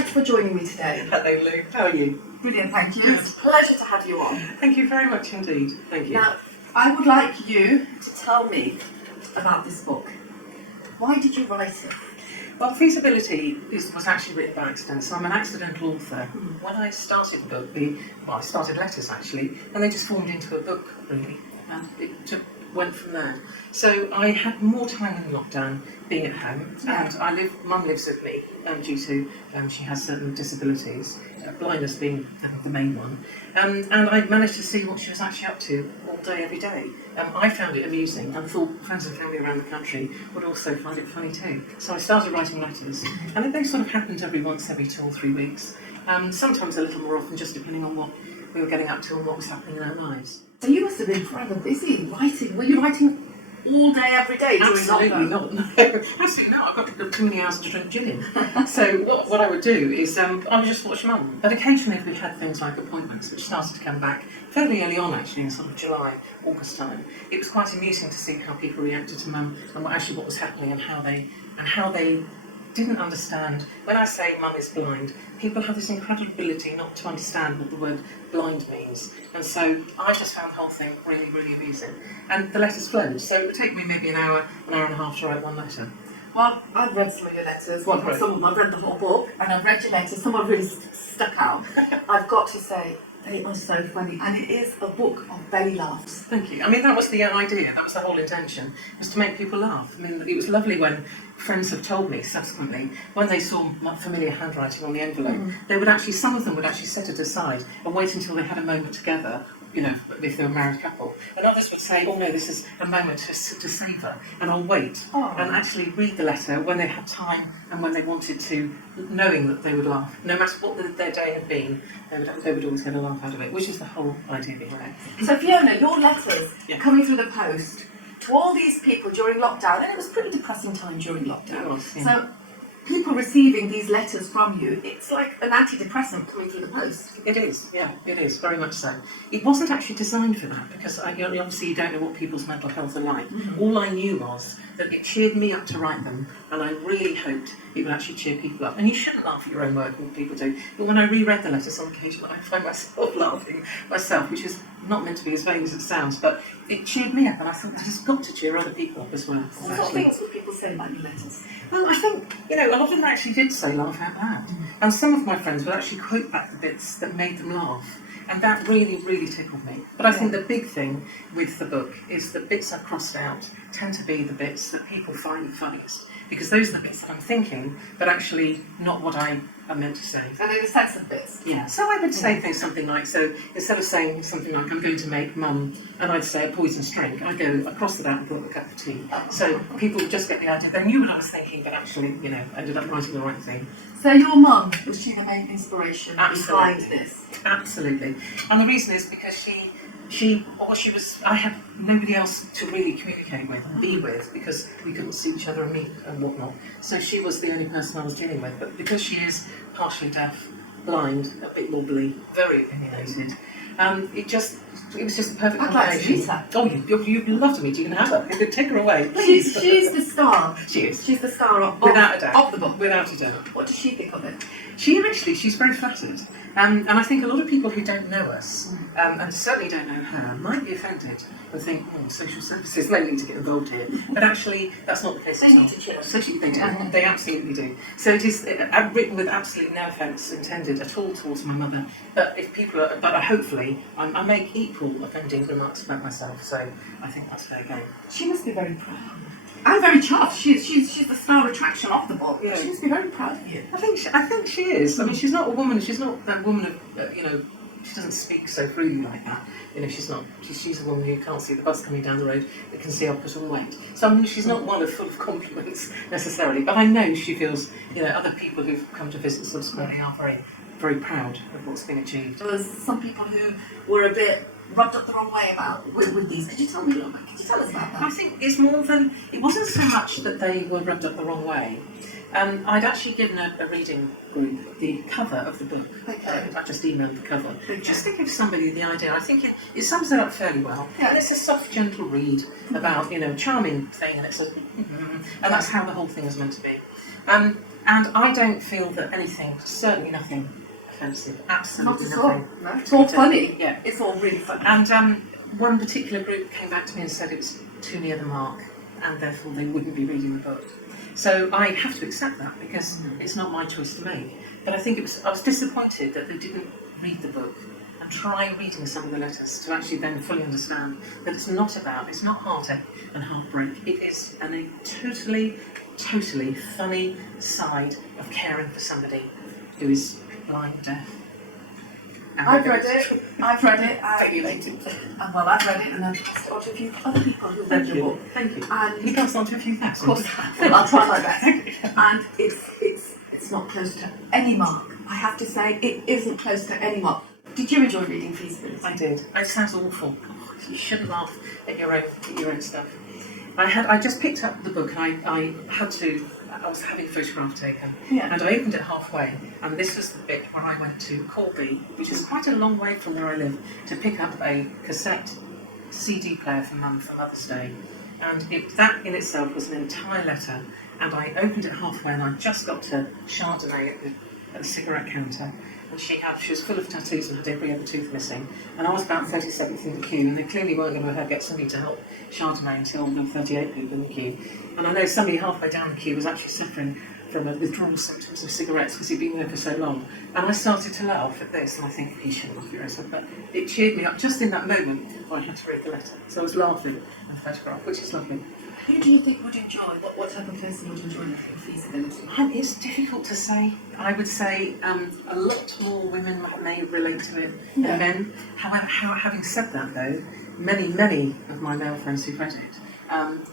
thanks for joining me today. Hello, Lou. How are you? Brilliant, thank you. It's a pleasure to have you on. Thank you very much indeed. Thank you. Now, I would like you to tell me about this book. Why did you write it? Well, Feasibility was actually written by accident, so I'm an accidental author. When I started the book, I started letters actually, and they just formed into a book, really, and it just went from there. So I had more time in lockdown being at home, and Mum lives with me due to she has certain disabilities, blindness being the main one, and I managed to see what she was actually up to all day, every day. I found it amusing and thought friends and family around the country would also find it funny too. So I started writing letters, and they sort of happened every 2 or 3 weeks, sometimes a little more often, just depending on what we were getting up to and what was happening in our lives. So you must have been rather busy writing. Were you writing all day, every day during Absolutely lockdown? not. No. Absolutely not. I've got too many hours to drink gin in. So what I would do is I would just watch Mum. But occasionally if we had things like appointments, which started to come back fairly early on actually, in sort of July, August time, it was quite amusing to see how people reacted to Mum and what was happening and how they didn't understand. When I say Mum is blind, people have this incredible ability not to understand what the word blind means. And so I just found the whole thing really, really amusing. And the letters flowed, so it would take me maybe an hour and a half to write one letter. Well, I've read some of your letters. Well, Right. some of them, I've read the whole book, and I've read your letters. Some have really stuck out. I've got to say, they are so funny, and it is a book of belly laughs. Thank you. I mean, that was the idea, that was the whole intention, was to make people laugh. I mean, it was lovely when friends have told me subsequently, when they saw my familiar handwriting on the envelope, some of them would actually set it aside and wait until they had a moment together, you know, if they were a married couple. And others would say, oh no, this is a moment to savour, and I'll wait and actually read the letter when they had time and when they wanted to, knowing that they would laugh. No matter what their day had been, they would always get a laugh out of it, which is the whole idea behind it. So Fiona, your letters coming through the post to all these people during lockdown, and it was a pretty depressing time during lockdown. It was, yeah. So people receiving these letters from you, it's like an antidepressant coming through the post. It is, yeah, it is, very much so. It wasn't actually designed for that, because obviously you don't know what people's mental health are like. All I knew was that it cheered me up to write them, and I really hoped it would actually cheer people up. And you shouldn't laugh at your own work, what people do. But when I reread the letters on occasion, I find myself laughing myself, which is not meant to be as vain as it sounds, but it cheered me up, and I thought that has got to cheer other people up as well. So what things would people say about your letters? Well, I think, a lot of them actually did say laugh out loud. And some of my friends would actually quote back the bits that made them laugh. And that really, really tickled me. But I think the big thing with the book is the bits I've crossed out tend to be the bits that people find the funniest. Because those are the bits that I'm thinking, but actually not what I am meant to say. And in the sense of bits. Yeah, so I would say things something like, so instead of saying something like, I'm going to make Mum, and I'd say a poisonous drink, I'd go across it out and put a cup of tea. So people would just get the idea. They knew what I was thinking, but actually, ended up writing the right thing. So your mum, was she the main inspiration behind this? Absolutely. And the reason is because I had nobody else to really communicate with and be with, because we couldn't see each other and meet and whatnot. So she was the only person I was dealing with. But because she is partially deaf, blind, a bit wobbly, very opinionated, it was just the perfect I'd like to combination. meet her. Oh, you'd love to meet her. You can have her. You could take her away. She's the star. She is. She's the star of Without a doubt. Of the book. Without a doubt. What does she think of it? She's very flattered. And I think a lot of people who don't know us, and certainly don't know her, might be offended and think, social services, they need to get involved here. But actually, that's not the case at all. They need to chill. They do. They absolutely do. So it is written with absolutely no offence intended at all towards my mother. But if people are, hopefully, I make equal offending remarks about myself, so I think that's fair game. She must be very proud. I'm very chuffed. She's the star attraction of the book. Yeah. She must be very proud of you. I think she is. I mean, she's not a woman. She's not that woman of she doesn't speak so freely like that. She's a woman who can't see the bus coming down the road, but can see I'll put on weight. So I mean, she's not one of full of compliments necessarily. But I know she feels, other people who've come to visit subsequently are very, very proud of what's been achieved. There was some people who were a bit rubbed up the wrong way with these. Could you tell me a little bit? Could you tell us about that? I think it's more than, it wasn't so much that they were rubbed up the wrong way. I'd actually given a reading group the cover of the book. Okay. I just emailed the cover. Okay. Just to give somebody the idea. I think it sums it up fairly well. Yeah. And it's a soft, gentle read about, charming thing, and it's and that's how the whole thing is meant to be. And I don't feel that anything, certainly nothing offensive, absolutely Not at all. nothing. No, it's all funny. Yeah. It's all really funny. And one particular group came back to me and said it was too near the mark, and therefore they wouldn't be reading the book. So I have to accept that because it's not my choice to make. But I think I was disappointed that they didn't read the book and try reading some of the letters to actually then fully understand that it's not heartache and heartbreak. It is a totally funny side of caring for somebody who is blind, deaf. I've read it. I've read it. Well, I've read it, and I've passed it on to a few other people who've read your book. Thank you. And You passed on to a few thousand. of course, I'll try my best. And it's not close to any mark. I have to say, it isn't close to any mark. Did you enjoy reading Feasibility? I did. It sounds awful. Oh, you shouldn't laugh at your own stuff. I just picked up the book and I was having a photograph taken, and I opened it halfway, and this was the bit where I went to Corby, which is quite a long way from where I live, to pick up a cassette CD player for Mum for Mother's Day, and that in itself was an entire letter, and I opened it halfway and I just got to Chardonnay at the cigarette counter, and she was full of tattoos and had every other tooth missing, and I was about 37th in the queue, and they clearly weren't going to get somebody to help Chardonnay until there were 38 people in the queue. And I know somebody halfway down the queue was actually suffering from withdrawal symptoms of cigarettes because he'd been there for so long. And I started to laugh at this, and I think, he shouldn't laugh at yourself, but it cheered me up just in that moment where I had to read the letter. So I was laughing at the photograph, which is lovely. Who do you think would enjoy, what type of person would enjoy Feasibility? It's difficult to say. I would say a lot more women may relate to it than men. However, having said that though, many of my male friends who've read it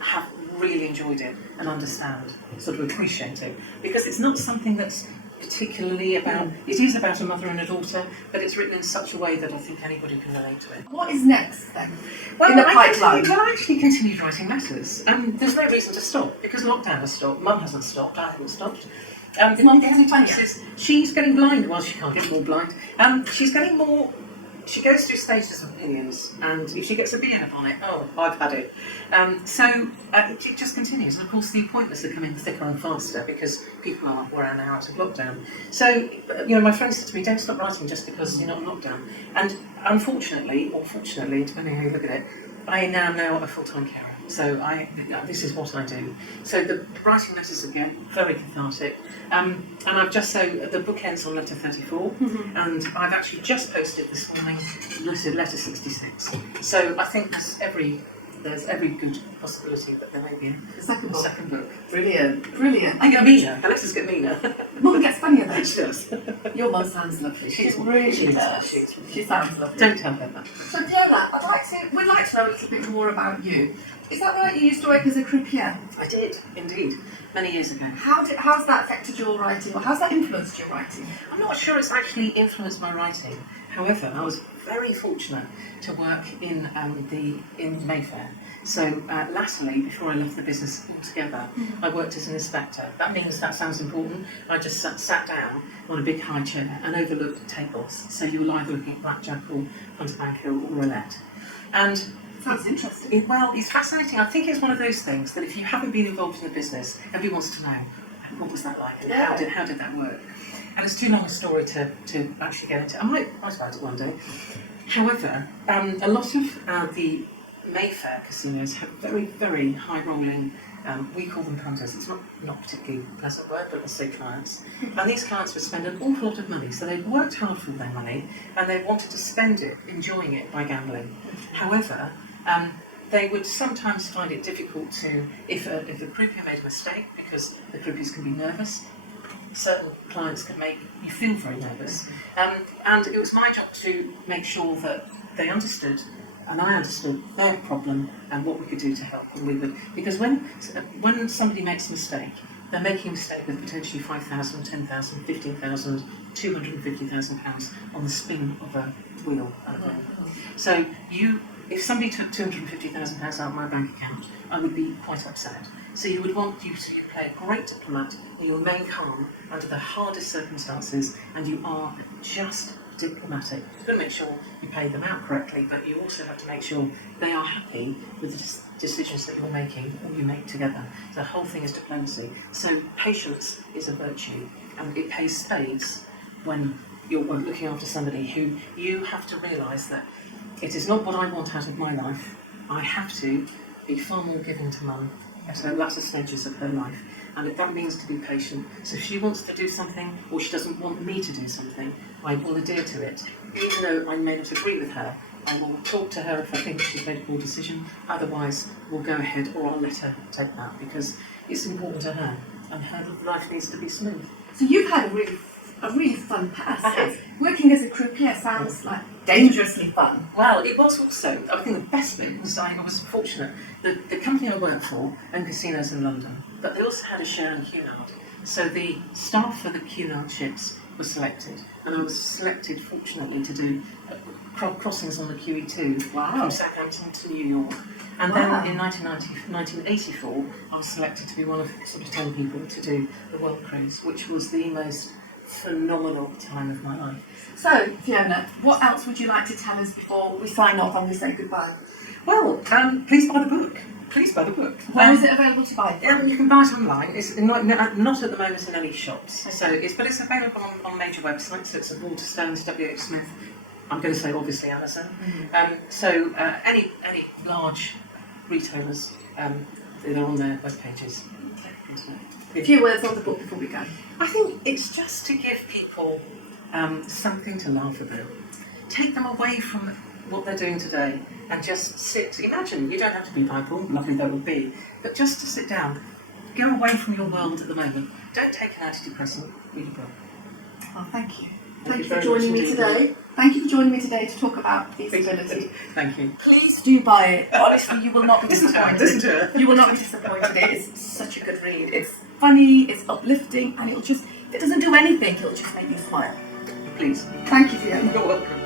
have really enjoyed it and understand, sort of appreciate it, because it's not something that's particularly about, it is about a mother and a daughter, but it's written in such a way that I think anybody can relate to it. What is next then? Well, in the pipeline? I actually continued writing letters. There's no reason to stop, because lockdown has stopped. Mum hasn't stopped, I haven't stopped. Mum getting funnier? She's getting blind. Well, she can't get more blind. She's getting more. She goes through stages of opinions, and if she gets a bee in her bonnet, oh, I've had it. So it just continues. And of course, the appointments are coming thicker and faster because people were now out of lockdown. So, my friend said to me, don't stop writing just because you're not in lockdown. And unfortunately, or fortunately, depending how you look at it, I now know I'm a full-time carer. So this is what I do. So the writing letters again, very cathartic. And I've just, the book ends on letter 34, and I've actually just posted this morning letter 66. So I think there's every good possibility that there may be a second book. Brilliant. I get meaner. The letters get meaner. Mum gets funnier though. She does. Your mum sounds lovely. She's really does. She sounds lovely. Don't tell her that. So Fiona, we'd like to know a little bit more about you. Is that right? You used to work as a croupier? I did, indeed, many years ago. How's that affected your writing, or how's that influenced your writing? I'm not sure it's actually influenced my writing. However, I was very fortunate to work in Mayfair. So latterly, before I left the business altogether, I worked as an inspector. That sounds important. I just sat down on a big high chair and overlooked tables. So you were either looking at blackjack or Hunterbank Hill or roulette. And sounds interesting. It's fascinating. I think it's one of those things that if you haven't been involved in the business, everybody wants to know what was that like and how did that work. And it's too long a story to actually get into. I might write it one day. However, a lot of the Mayfair casinos have very, very high-rolling, we call them punters. It's not particularly a pleasant word, but let's say clients. And these clients would spend an awful lot of money. So they'd worked hard for their money, and they wanted to spend it enjoying it by gambling. However, they would sometimes find it difficult to, if the croupier made a mistake, because the croupiers can be nervous, certain clients can make you feel very nervous. And it was my job to make sure that they understood, and I understood their problem and what we could do to help. And because when somebody makes a mistake, they're making a mistake with potentially £5,000, £10,000, £15,000, £250,000 on the spin of a wheel. So if somebody took £250,000 out of my bank account, I would be quite upset. So you would want you to play a great diplomat, and you remain calm under the hardest circumstances, and you are just diplomatic. You've got to make sure you pay them out correctly, but you also have to make sure they are happy with the decisions that you're making or you make together. The whole thing is diplomacy. So patience is a virtue, and it pays spades when you're looking after somebody who you have to realise that it is not what I want out of my life. I have to be far more giving to Mum at her latter stages of her life, and that means to be patient. So if she wants to do something, or she doesn't want me to do something, I will adhere to it. Even though I may not agree with her, I will talk to her if I think she's made a poor decision. Otherwise, we'll go ahead, or I'll let her take that, because it's important to her, and her life needs to be smooth. So you've had a really fun past. I have. Working as a croupier sounds like dangerously fun. Well, it was also, I think the best bit was I was fortunate. The company I worked for owned casinos in London, but they also had a share in Cunard. So the staff for the Cunard ships were selected, and I was selected, fortunately, to do crossings on the QE2 Wow. from Southampton to New York. And then in 1984, I was selected to be one of sort of 10 people to do the World Cruise, which was the most phenomenal time of my life. So, Fiona, what else would you like to tell us before we sign off and we say goodbye? Well, please buy the book. Please buy the book. Where is it available to buy? You can buy it online. It's not at the moment in any shops. Okay. But it's available on major websites. So it's at Waterstones, WH Smith. I'm going to say obviously Amazon. Any large retailers, they're on their web pages. A few words on the book before we go. I think it's just to give people something to laugh about. Take them away from what they're doing today and just sit. Imagine, you don't have to be bipolar, lovely that would be, but just to sit down. Go away from your world at the moment. Don't take an antidepressant, read a book. Well, thank you. Thank you for very joining much me indeed. today. Thank you for joining me today to talk about feasibility. Thank you. Please do buy it. Honestly, you will not be disappointed. Listen to her. You will not be disappointed. It is such a good read. It's funny, it's uplifting, and it'll just, if it doesn't do anything, it'll just make you smile. Please. Thank you, Fiona. You're welcome.